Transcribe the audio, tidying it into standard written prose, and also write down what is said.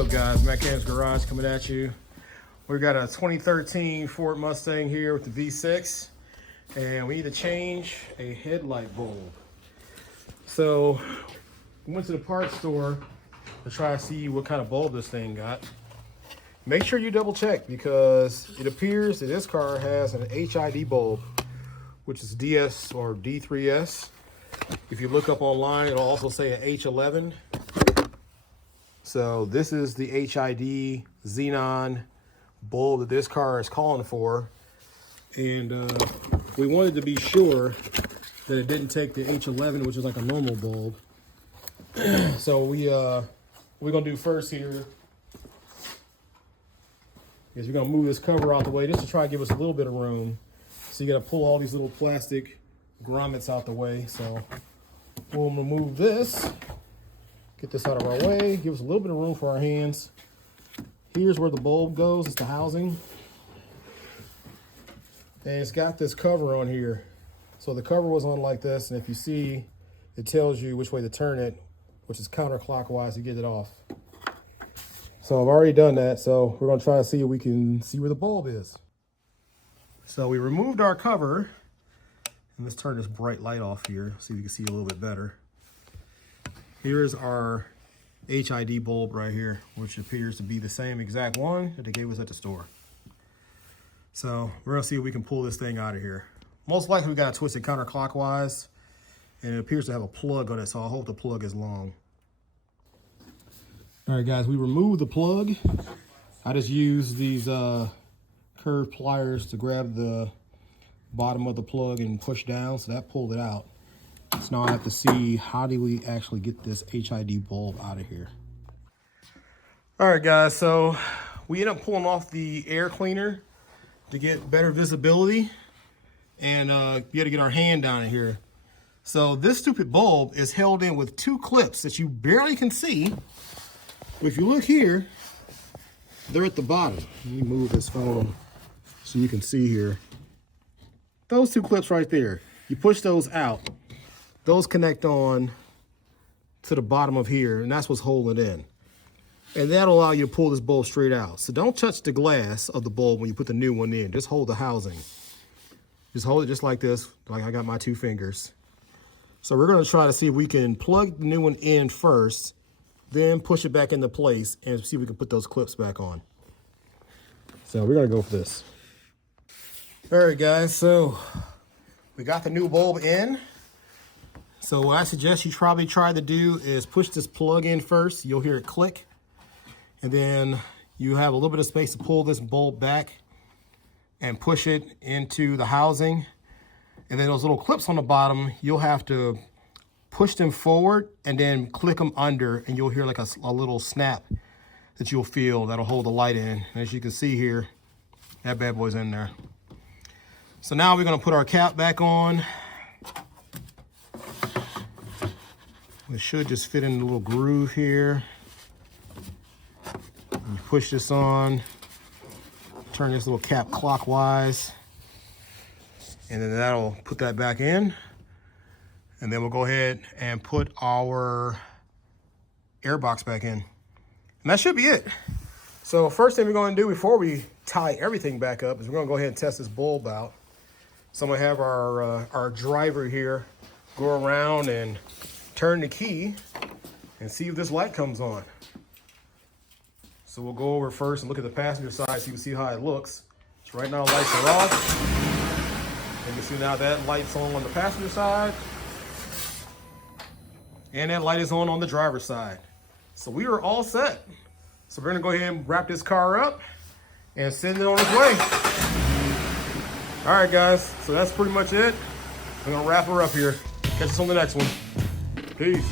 What's up, guys? Matt Cam's Garage coming at you. We've got a 2013 Ford Mustang here with the V6, and we need to change a headlight bulb. So we went to the parts store to try to see what kind of bulb this thing got. Make sure you double check, because it appears that this car has an HID bulb, which is DS or D3S. If you look up online, it'll also say an H11. So this is the HID xenon bulb that this car is calling for. And we wanted to be sure that it didn't take the H11, which is like a normal bulb. So we're gonna do first here is we're gonna move this cover out the way just to try to give us a little bit of room. So you gotta pull all these little plastic grommets out the way. So we'll remove this. Get this out of our way, give us a little bit of room for our hands. Here's where the bulb goes, it's the housing. And it's got this cover on here. So the cover was on like this, and if you see, it tells you which way to turn it, which is counterclockwise to get it off. So I've already done that, so we're gonna try to see if we can see where the bulb is. So we removed our cover, and let's turn this bright light off here, see if you can see a little bit better. Here's our HID bulb right here, which appears to be the same exact one that they gave us at the store. So we're gonna see if we can pull this thing out of here. Most likely we gotta twist it counterclockwise, and it appears to have a plug on it, so I hope the plug is long. All right, guys, we removed the plug. I just used these curved pliers to grab the bottom of the plug and push down, so that pulled it out. So now I have to see, how do we actually get this HID bulb out of here? All right, guys, so we ended up pulling off the air cleaner to get better visibility, and we had to get our hand down in here. So this stupid bulb is held in with two clips that you barely can see. If you look here, they're at the bottom. Let me move this phone so you can see here. Those two clips right there, you push those out. Those connect on to the bottom of here, and that's what's holding it in. And that'll allow you to pull this bulb straight out. So don't touch the glass of the bulb when you put the new one in. Just hold the housing. Just hold it just like this, like I got my two fingers. So we're gonna try to see if we can plug the new one in first, then push it back into place and see if we can put those clips back on. So we're gonna go for this. All right, guys, so we got the new bulb in. So what I suggest you probably try to do is push this plug in first. You'll hear it click. And then you have a little bit of space to pull this bulb back and push it into the housing. And then those little clips on the bottom, you'll have to push them forward and then click them under, and you'll hear like a little snap that you'll feel that'll hold the light in. And as you can see here, that bad boy's in there. So now we're gonna put our cap back on. It should just fit in the little groove here. You push this on, turn this little cap clockwise, and then that'll put that back in. And then we'll go ahead and put our air box back in. And that should be it. So first thing we're gonna do before we tie everything back up is we're gonna go ahead and test this bulb out. So I'm gonna have our driver here go around and turn the key and see if this light comes on. So we'll go over first and look at the passenger side so you can see how it looks. So right now lights are off. You can see now that light's on the passenger side. And that light is on the driver's side. So we are all set. So we're gonna go ahead and wrap this car up and send it on its way. All right, guys, so that's pretty much it. I'm gonna wrap her up here. Catch us on the next one. Peace.